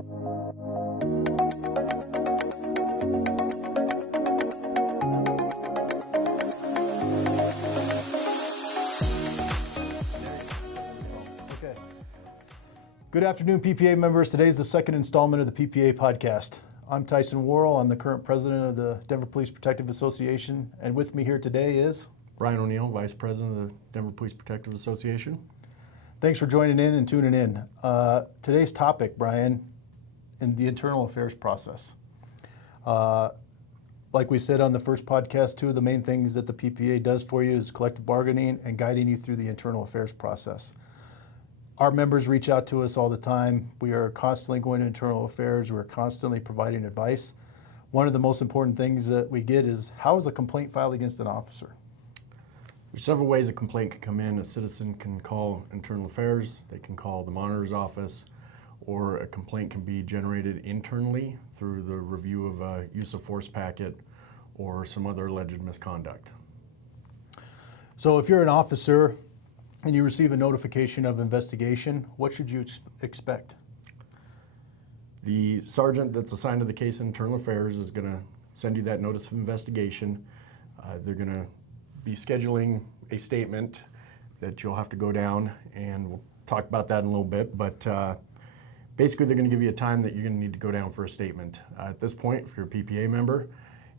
Good afternoon, PPA members. Today is the second installment of the PPA podcast. I'm Tyson Worrell. I'm the current president of the Denver Police Protective Association, and with me here today is Brian O'Neill, Vice President of the Denver Police Protective Association. Thanks for joining in and tuning in. Today's topic, Brian, in the internal affairs process. Like we said on the first podcast, two of the main things that the PPA does for you is collective bargaining and guiding you through the internal affairs process. Our members reach out to us all the time. We are constantly going to internal affairs. We're constantly providing advice. One of the most important things that we get is, how is a complaint filed against an officer? There's several ways a complaint can come in. A citizen can call internal affairs, they can call the monitor's office, or a complaint can be generated internally through the review of a use of force packet or some other alleged misconduct. So if you're an officer and you receive a notification of investigation, what should you expect? The sergeant that's assigned to the case in internal affairs is going to send you that notice of investigation. They're going to be scheduling a statement that you'll have to go down, and we'll talk about that in a little bit, but basically they're going to give you a time that you're going to need to go down for a statement. At this point, if you're a PPA member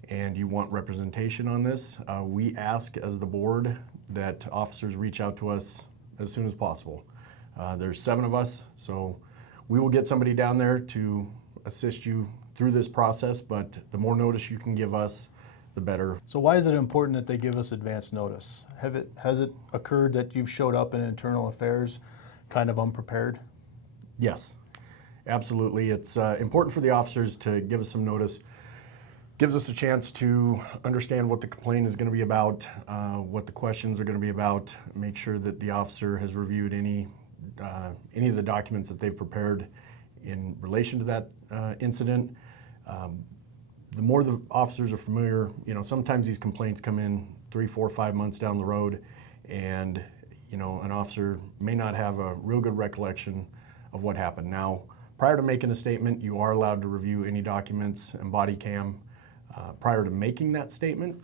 and you want representation on this, we ask as the board that officers reach out to us as soon as possible. There's 7 of us, so we will get somebody down there to assist you through this process, but the more notice you can give us, the better. So why is it important that they give us advance notice? Has it occurred that you've showed up in internal affairs kind of unprepared? Yes, absolutely. It's important for the officers to give us some notice. Gives us a chance to understand what the complaint is going to be about, what the questions are going to be about, make sure that the officer has reviewed any of the documents that they've prepared in relation to that incident. The more the officers are familiar, sometimes these complaints come in 3, 4, 5 months down the road, and an officer may not have a real good recollection of what happened. Now, prior to making a statement, you are allowed to review any documents and body cam prior to making that statement.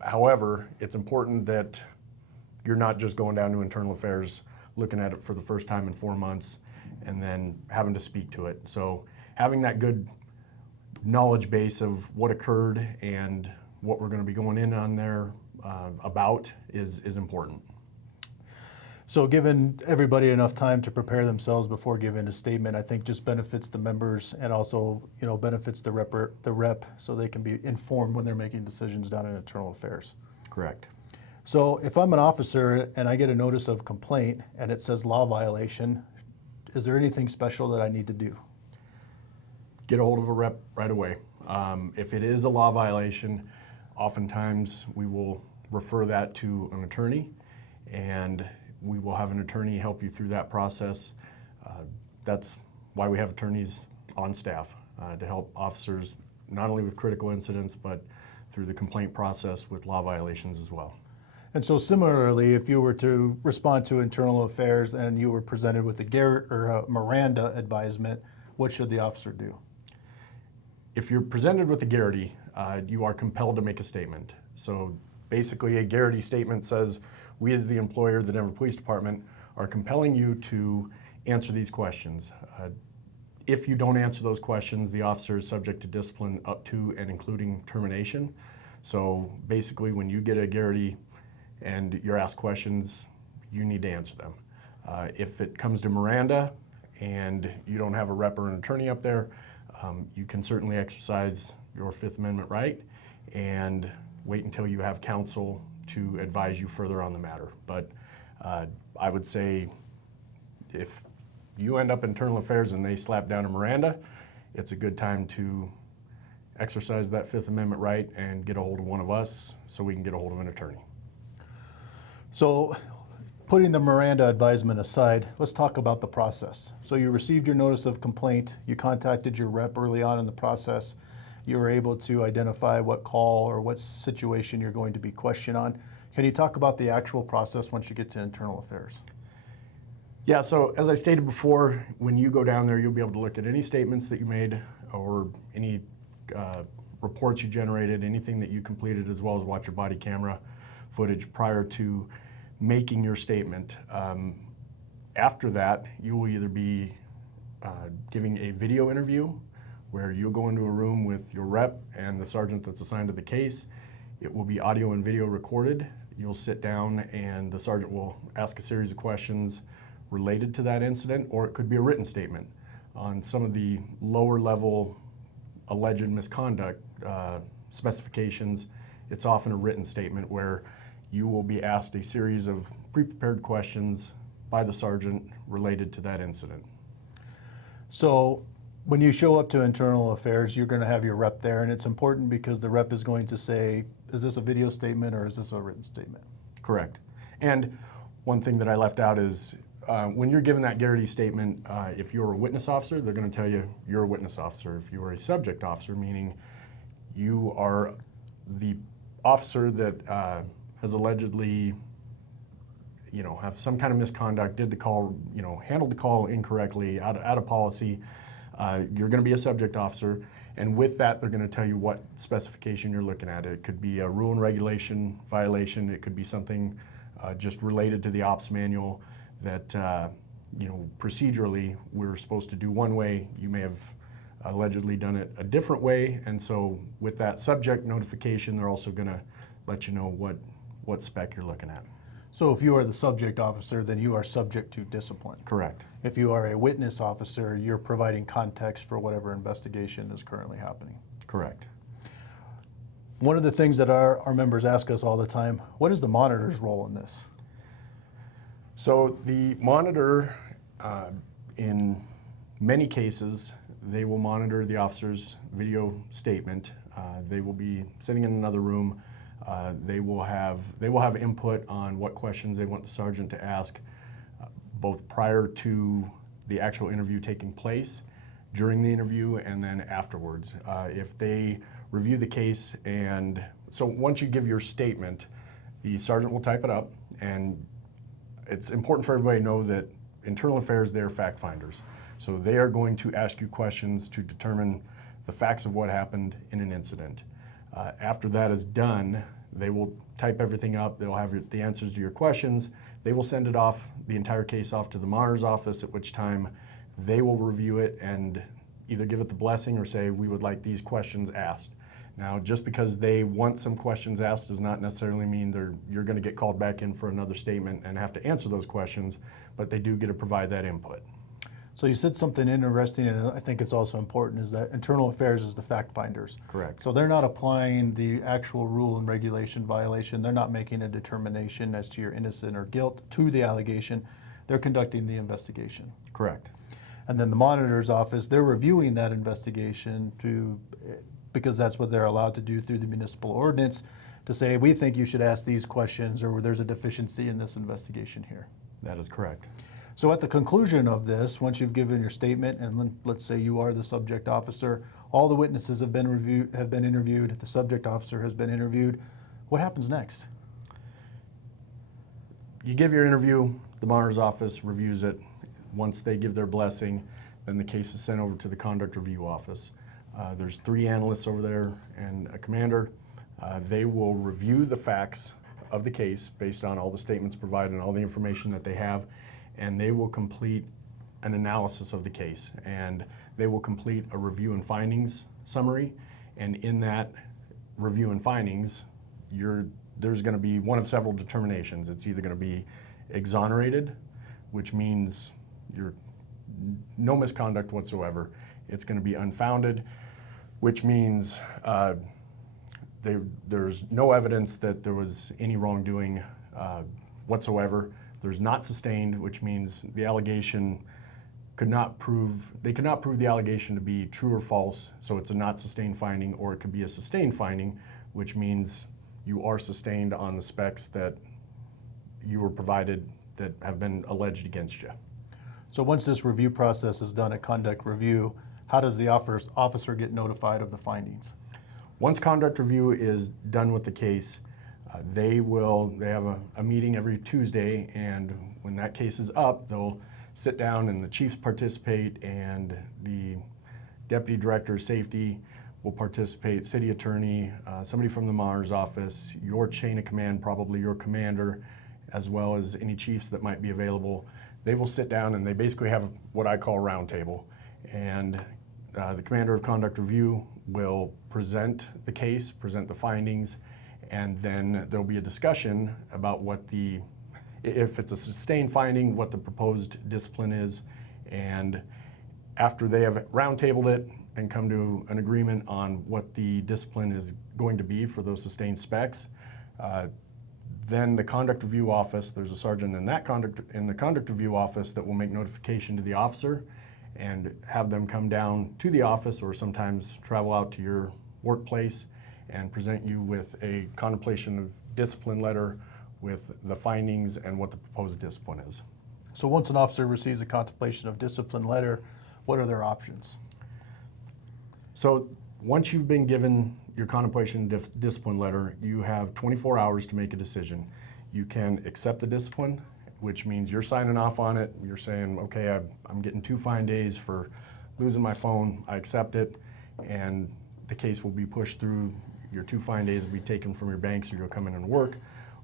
However, it's important that you're not just going down to internal affairs, looking at it for the first time in 4 months, and then having to speak to it. So having that good knowledge base of what occurred and what we're going to be going in on there about is important. So giving everybody enough time to prepare themselves before giving a statement, I think just benefits the members and also, benefits the rep so they can be informed when they're making decisions down in internal affairs. Correct. So if I'm an officer and I get a notice of complaint and it says law violation, is there anything special that I need to do? Get a hold of a rep right away. If it is a law violation, oftentimes we will refer that to an attorney, and we will have an attorney help you through that process. That's why we have attorneys on staff to help officers not only with critical incidents, but through the complaint process with law violations as well. And so similarly, if you were to respond to internal affairs and you were presented with a Garrett or a Miranda advisement, what should the officer do? If you're presented with a Garrity, you are compelled to make a statement. So basically a Garrity statement says, we as the employer, the Denver Police Department, are compelling you to answer these questions. If you don't answer those questions, the officer is subject to discipline up to and including termination. So basically when you get a Garrity and you're asked questions, you need to answer them. If it comes to Miranda and you don't have a rep or an attorney up there, you can certainly exercise your Fifth Amendment right and wait until you have counsel to advise you further on the matter. But I would say if you end up in internal affairs and they slap down a Miranda, it's a good time to exercise that Fifth Amendment right and get a hold of one of us so we can get a hold of an attorney. So putting the Miranda advisement aside, let's talk about the process. So you received your notice of complaint, you contacted your rep early on in the process, you were able to identify what call or what situation you're going to be questioned on. Can you talk about the actual process once you get to internal affairs? Yeah, so as I stated before, when you go down there, you'll be able to look at any statements that you made or any reports you generated, anything that you completed, as well as watch your body camera footage prior to making your statement. After that, you will either be giving a video interview where you'll go into a room with your rep and the sergeant that's assigned to the case. It will be audio and video recorded. You'll sit down and the sergeant will ask a series of questions related to that incident, or it could be a written statement. On some of the lower level alleged misconduct specifications, it's often a written statement where you will be asked a series of pre-prepared questions by the sergeant related to that incident. So when you show up to internal affairs, you're going to have your rep there, and it's important because the rep is going to say, is this a video statement or is this a written statement? Correct. And one thing that I left out is when you're given that Garrity statement, if you're a witness officer, they're going to tell you you're a witness officer. If you are a subject officer, meaning you are the officer that has allegedly, have some kind of misconduct, did the call, handled the call incorrectly, out of policy, you're going to be a subject officer. And with that, they're going to tell you what specification you're looking at. It could be a rule and regulation violation. It could be something just related to the ops manual that, procedurally we're supposed to do one way. You may have allegedly done it a different way. And so with that subject notification, they're also going to let you know what spec you're looking at. So if you are the subject officer, then you are subject to discipline. Correct. If you are a witness officer, you're providing context for whatever investigation is currently happening. Correct. One of the things that our members ask us all the time, what is the monitor's role in this? So the monitor, in many cases, they will monitor the officer's video statement. They will be sitting in another room. They will have input on what questions they want the sergeant to ask, both prior to the actual interview taking place, during the interview, and then afterwards. If they review the case, and so once you give your statement, the sergeant will type it up, and it's important for everybody to know that internal affairs, they're fact finders. So they are going to ask you questions to determine the facts of what happened in an incident. After that is done, they will type everything up. They'll have the answers to your questions. They will send it off, the entire case off to the monitor's office, at which time they will review it and either give it the blessing or say, we would like these questions asked. Now, just because they want some questions asked does not necessarily mean you're going to get called back in for another statement and have to answer those questions, but they do get to provide that input. So you said something interesting, and I think it's also important, is that internal affairs is the fact finders. Correct. So they're not applying the actual rule and regulation violation. They're not making a determination as to your innocence or guilt to the allegation. They're conducting the investigation. Correct. And then the monitor's office, they're reviewing that investigation because that's what they're allowed to do through the municipal ordinance, to say, we think you should ask these questions, or there's a deficiency in this investigation here. That is correct. So at the conclusion of this, once you've given your statement, and let's say you are the subject officer, all the witnesses have been interviewed, the subject officer has been interviewed, what happens next? You give your interview, the monitor's office reviews it. Once they give their blessing, then the case is sent over to the conduct review office. There's 3 analysts over there and a commander. They will review the facts of the case based on all the statements provided and all the information that they have, and they will complete an analysis of the case. And they will complete a review and findings summary, and in that review and findings, there's going to be one of several determinations. It's either going to be exonerated, which means you're no misconduct whatsoever. It's going to be unfounded, which means there's no evidence that there was any wrongdoing whatsoever. There's not sustained, which means the allegation they could not prove the allegation to be true or false, so it's a not sustained finding, or it could be a sustained finding, which means you are sustained on the specs that you were provided that have been alleged against you. So once this review process is done at conduct review, how does the officer get notified of the findings? Once conduct review is done with the case, they have a meeting every Tuesday, and when that case is up, they'll sit down and the chiefs participate, and the deputy director of safety will participate, city attorney, somebody from the mayor's office, your chain of command, probably your commander, as well as any chiefs that might be available. They will sit down and they basically have what I call a round table. And the commander of conduct review will present the case, present the findings, and then there'll be a discussion about if it's a sustained finding, what the proposed discipline is. And after they have roundtabled it and come to an agreement on what the discipline is going to be for those sustained specs, then the conduct review office, there's a sergeant in the conduct review office that will make notification to the officer and have them come down to the office, or sometimes travel out to your workplace and present you with a contemplation of discipline letter with the findings and what the proposed discipline is. So once an officer receives a contemplation of discipline letter, what are their options? So once you've been given your contemplation discipline letter, you have 24 hours to make a decision. You can accept the discipline, which means you're signing off on it. You're saying, okay, I'm getting 2 fine days for losing my phone. I accept it, and the case will be pushed through. Your 2 fine days will be taken from your bank, so you'll come in and work.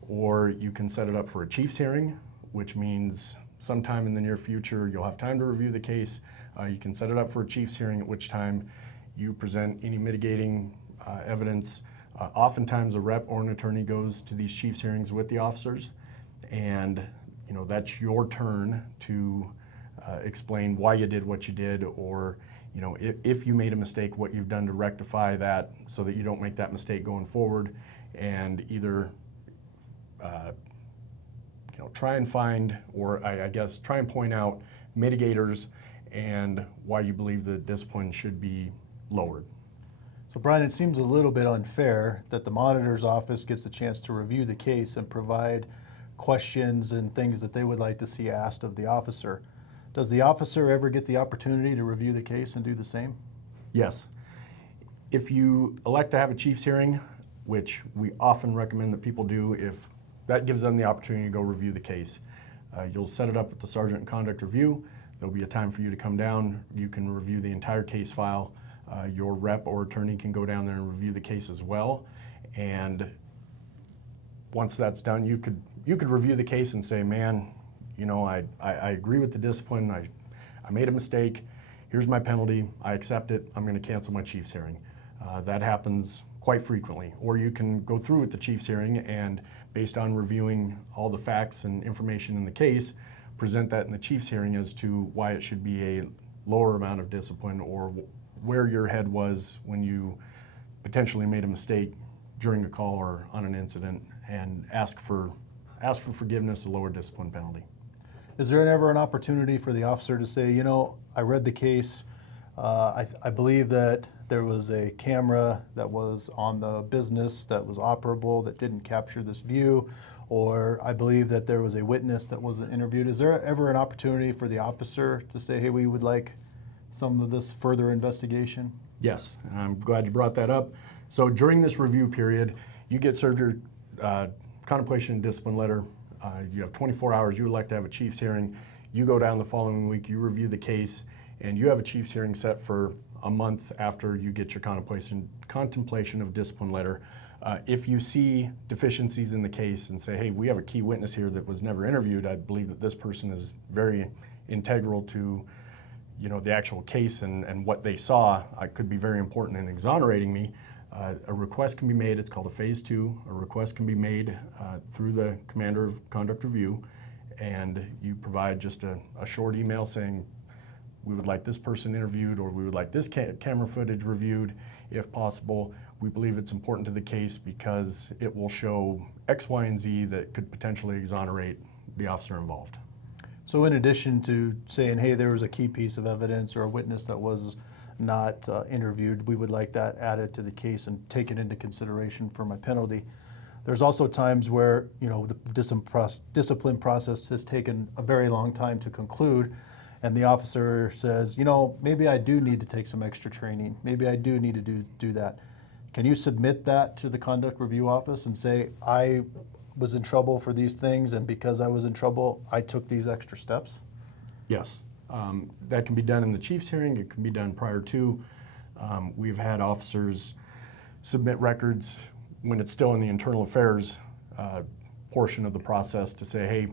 Or you can set it up for a chief's hearing, which means sometime in the near future you'll have time to review the case. You can set it up for a chief's hearing, at which time you present any mitigating evidence. Oftentimes a rep or an attorney goes to these chief's hearings with the officers, and that's your turn to explain why you did what you did, or if you made a mistake, what you've done to rectify that so that you don't make that mistake going forward, and either try and find, or I guess try and point out mitigators and why you believe the discipline should be lowered. So Brian, it seems a little bit unfair that the monitor's office gets a chance to review the case and provide questions and things that they would like to see asked of the officer. Does the officer ever get the opportunity to review the case and do the same? Yes. If you elect to have a chief's hearing, which we often recommend that people do, if that gives them the opportunity to go review the case. You'll set it up with the sergeant in conduct review. There'll be a time for you to come down. You can review the entire case file. Your rep or attorney can go down there and review the case as well. And once that's done, you could review the case and say, man, I agree with the discipline. I made a mistake. Here's my penalty. I accept it. I'm going to cancel my chief's hearing. That happens quite frequently. Or you can go through with the chief's hearing and, based on reviewing all the facts and information in the case, present that in the chief's hearing as to why it should be a lower amount of discipline, or where your head was when you potentially made a mistake during a call or on an incident, and ask for forgiveness, a lower discipline penalty. Is there ever an opportunity for the officer to say, I read the case, I believe that there was a camera that was on the business that was operable that didn't capture this view, or I believe that there was a witness that wasn't interviewed. Is there ever an opportunity for the officer to say, hey, we would like some of this further investigation? Yes, and I'm glad you brought that up. So during this review period, you get served your contemplation and discipline letter. You have 24 hours. You would like to have a chief's hearing. You go down the following week, you review the case, and you have a chief's hearing set for a month after you get your contemplation of discipline letter. If you see deficiencies in the case and say, hey, we have a key witness here that was never interviewed, I believe that this person is very integral to the actual case, and what they saw could be very important in exonerating me, a request can be made. It's called a phase 2. A request can be made through the commander of conduct review, and you provide just a short email saying, we would like this person interviewed, or we would like this camera footage reviewed if possible. We believe it's important to the case because it will show X, Y, and Z that could potentially exonerate the officer involved. So in addition to saying, hey, there was a key piece of evidence or a witness that was not interviewed, we would like that added to the case and taken into consideration for my penalty. There's also times where the discipline process has taken a very long time to conclude, and the officer says, maybe I do need to take some extra training. Maybe I do need to do that. Can you submit that to the conduct review office and say, I was in trouble for these things, and because I was in trouble, I took these extra steps? Yes. That can be done in the chief's hearing. It can be done prior to. We've had officers submit records when it's still in the internal affairs portion of the process to say, hey,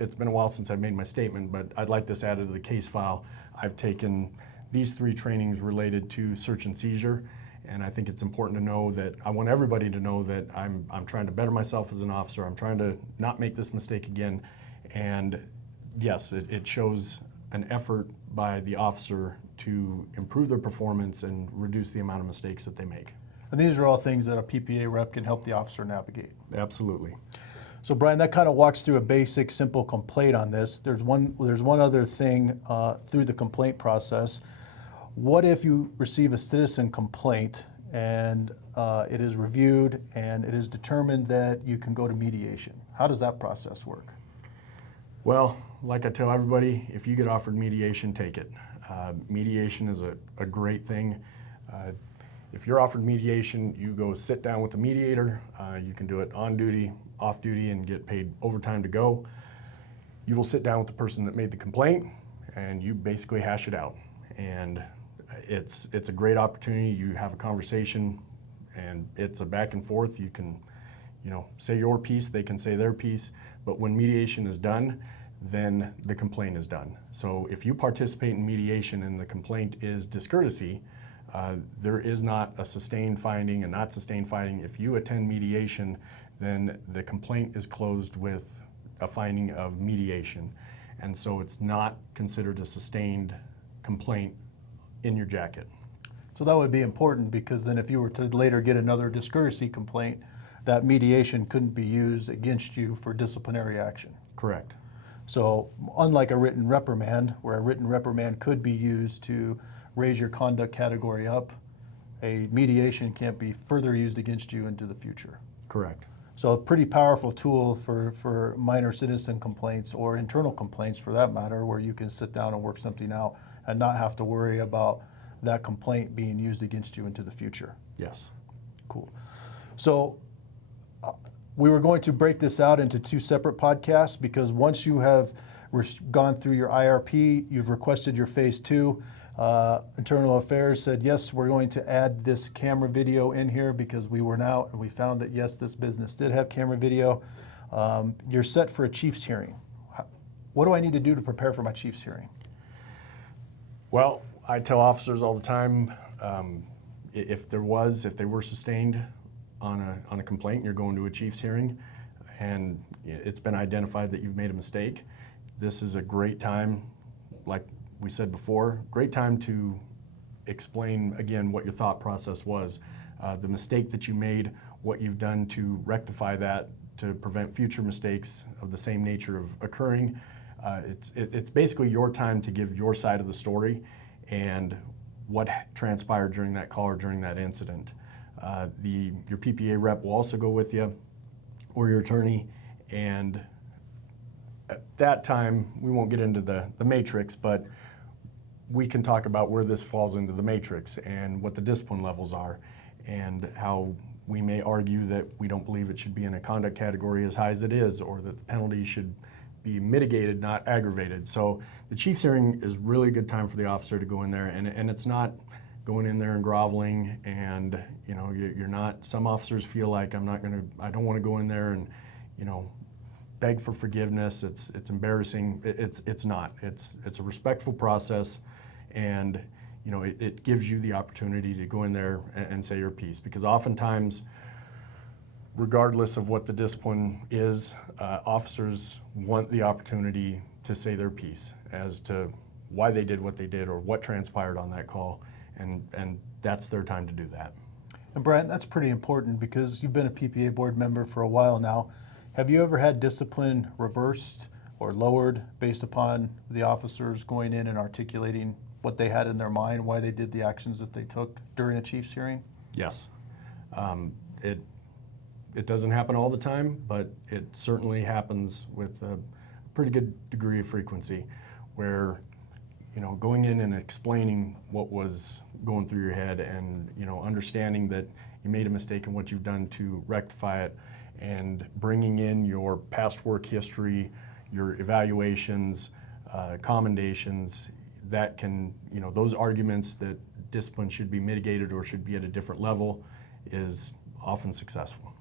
it's been a while since I made my statement, but I'd like this added to the case file. I've taken these 3 trainings related to search and seizure, and I think it's important to know that I want everybody to know that I'm trying to better myself as an officer. I'm trying to not make this mistake again. And yes, it shows an effort by the officer to improve their performance and reduce the amount of mistakes that they make. And these are all things that a PPA rep can help the officer navigate. Absolutely. So Brian, that kind of walks through a basic, simple complaint on this. There's one other thing through the complaint process. What if you receive a citizen complaint and it is reviewed and it is determined that you can go to mediation? How does that process work? Well, like I tell everybody, if you get offered mediation, take it. Mediation is a great thing. If you're offered mediation, you go sit down with the mediator. You can do it on duty, off duty, and get paid overtime to go. You will sit down with the person that made the complaint, and you basically hash it out. And it's a great opportunity. You have a conversation, and it's a back and forth. You can, say your piece, they can say their piece. But when mediation is done, then the complaint is done. So if you participate in mediation and the complaint is discourtesy, there is not a sustained finding and not sustained finding. If you attend mediation, then the complaint is closed with a finding of mediation. And so it's not considered a sustained complaint in your jacket. So that would be important, because then if you were to later get another discourtesy complaint, that mediation couldn't be used against you for disciplinary action. Correct. So unlike a written reprimand, where a written reprimand could be used to raise your conduct category up, a mediation can't be further used against you into the future. Correct. So a pretty powerful tool for minor citizen complaints, or internal complaints for that matter, where you can sit down and work something out and not have to worry about that complaint being used against you into the future. Yes. Cool. So we were going to break this out into 2 separate podcasts, because once you have gone through your IRP, you've requested your phase 2. Internal Affairs said, yes, we're going to add this camera video in here, because we went out and we found that, yes, this business did have camera video. You're set for a chief's hearing. What do I need to do to prepare for my chief's hearing? Well, I tell officers all the time, if they were sustained on a complaint, you're going to a chief's hearing, and it's been identified that you've made a mistake, this is a great time, like we said before, great time to explain again what your thought process was, the mistake that you made, what you've done to rectify that, to prevent future mistakes of the same nature of occurring. It's basically your time to give your side of the story and what transpired during that call or during that incident. Your PPA rep will also go with you, or your attorney, and at that time, we won't get into the matrix, but we can talk about where this falls into the matrix and what the discipline levels are, and how we may argue that we don't believe it should be in a conduct category as high as it is, or that the penalty should be mitigated, not aggravated. So the chief's hearing is really a good time for the officer to go in there, and it's not going in there and groveling, and you're not, some officers feel like I don't want to go in there and beg for forgiveness. It's embarrassing. It's not. It's a respectful process, and it gives you the opportunity to go in there and say your piece, because oftentimes, regardless of what the discipline is, officers want the opportunity to say their piece as to why they did what they did or what transpired on that call, and that's their time to do that. And Brian, that's pretty important, because you've been a PPA board member for a while now. Have you ever had discipline reversed or lowered based upon the officers going in and articulating what they had in their mind, why they did the actions that they took during a chief's hearing? Yes. It doesn't happen all the time, but it certainly happens with a pretty good degree of frequency, where going in and explaining what was going through your head, and understanding that you made a mistake in what you've done to rectify it, and bringing in your past work history, your evaluations, commendations, that can, those arguments that discipline should be mitigated or should be at a different level is often successful.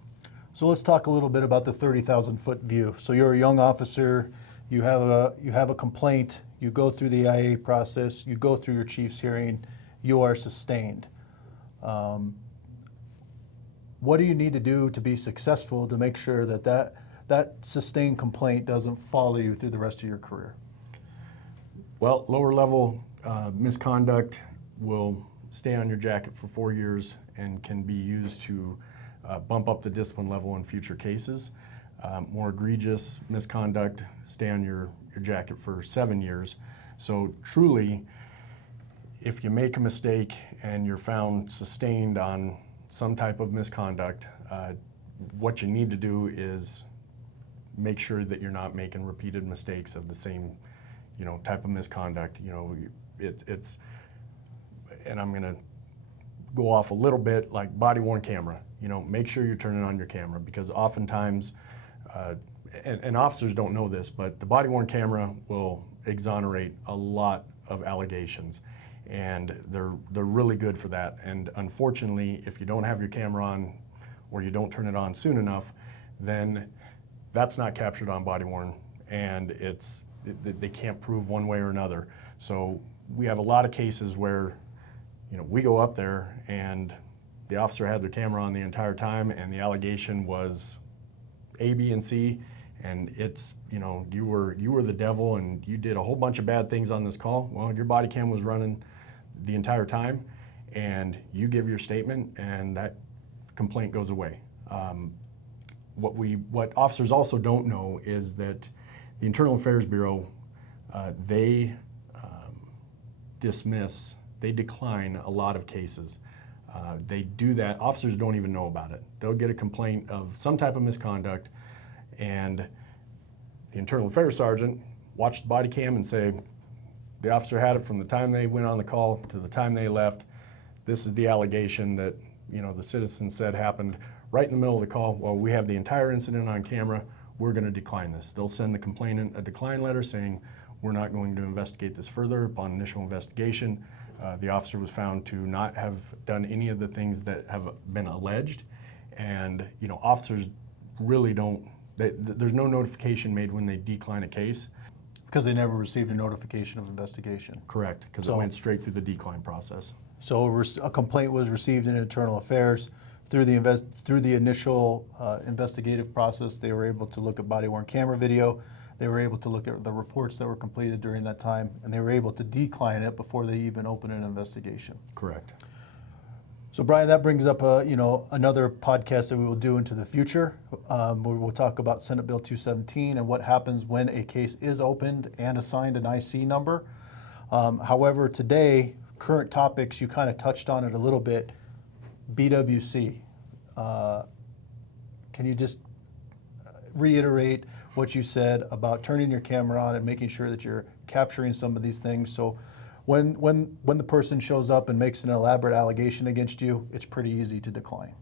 So let's talk a little bit about the 30,000-foot view. So you're a young officer, you have a complaint, you go through the IA process, you go through your chief's hearing, you are sustained. What do you need to do to be successful to make sure that sustained complaint doesn't follow you through the rest of your career? Well, lower level misconduct will stay on your jacket for 4 years and can be used to bump up the discipline level in future cases. More egregious misconduct stay on your jacket for 7 years. So truly, if you make a mistake and you're found sustained on some type of misconduct, what you need to do is make sure that you're not making repeated mistakes of the same, type of misconduct. It's, and I'm gonna go off a little bit, like body-worn camera. Make sure you're turning on your camera, because oftentimes, and officers don't know this, but the body-worn camera will exonerate a lot of allegations, and they're really good for that. And unfortunately, if you don't have your camera on or you don't turn it on soon enough, then that's not captured on body-worn, and they can't prove one way or another. So we have a lot of cases where we go up there and the officer had their camera on the entire time, and the allegation was A, B, and C, and it's, you were the devil and you did a whole bunch of bad things on this call. Well, your body cam was running the entire time, and you give your statement and that complaint goes away. What officers also don't know is that the Internal Affairs Bureau, they decline a lot of cases. They do that. Officers don't even know about it. They'll get a complaint of some type of misconduct, and the Internal Affairs Sergeant watch the body cam and say, the officer had it from the time they went on the call to the time they left. This is the allegation that the citizen said happened right in the middle of the call. Well, we have the entire incident on camera. We're going to decline this. They'll send the complainant a decline letter saying, we're not going to investigate this further. Upon initial investigation, the officer was found to not have done any of the things that have been alleged. And officers really don't, there's no notification made when they decline a case. Because they never received a notification of investigation. Correct, because it went straight through the decline process. So a complaint was received in Internal Affairs. Through the initial investigative process, they were able to look at body-worn camera video. They were able to look at the reports that were completed during that time, and they were able to decline it before they even opened an investigation. Correct. So Brian, that brings up another podcast that we will do into the future. Where we'll talk about Senate Bill 217 and what happens when a case is opened and assigned an IC number. However, today, current topics, you kind of touched on it a little bit. BWC. Can you just reiterate what you said about turning your camera on and making sure that you're capturing some of these things? So when the person shows up and makes an elaborate allegation against you, it's pretty easy to decline.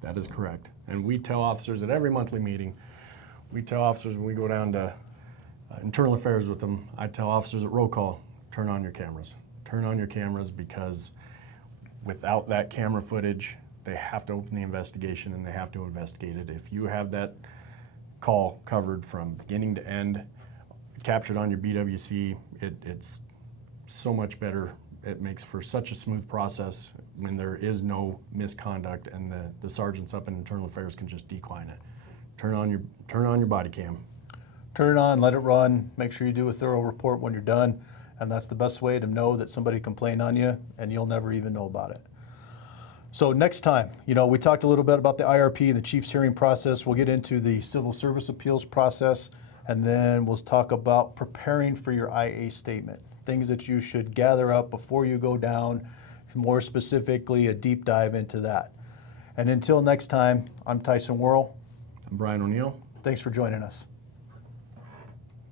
That is correct. And we tell officers at every monthly meeting, we tell officers when we go down to internal affairs with them, I tell officers at roll call, turn on your cameras. Turn on your cameras, because without that camera footage, they have to open the investigation and they have to investigate it. If you have that call covered from beginning to end, captured on your BWC, it's so much better. It makes for such a smooth process when there is no misconduct, and the sergeants up in internal affairs can just decline it. Turn on your body cam. Turn it on, let it run, make sure you do a thorough report when you're done, and that's the best way to know that somebody complained on you and you'll never even know about it. So next time, we talked a little bit about the IRP, the chief's hearing process. We'll get into the civil service appeals process, and then we'll talk about preparing for your IA statement, things that you should gather up before you go down, more specifically a deep dive into that. And until next time, I'm Tyson Worrell. I'm Brian O'Neill. Thanks for joining us.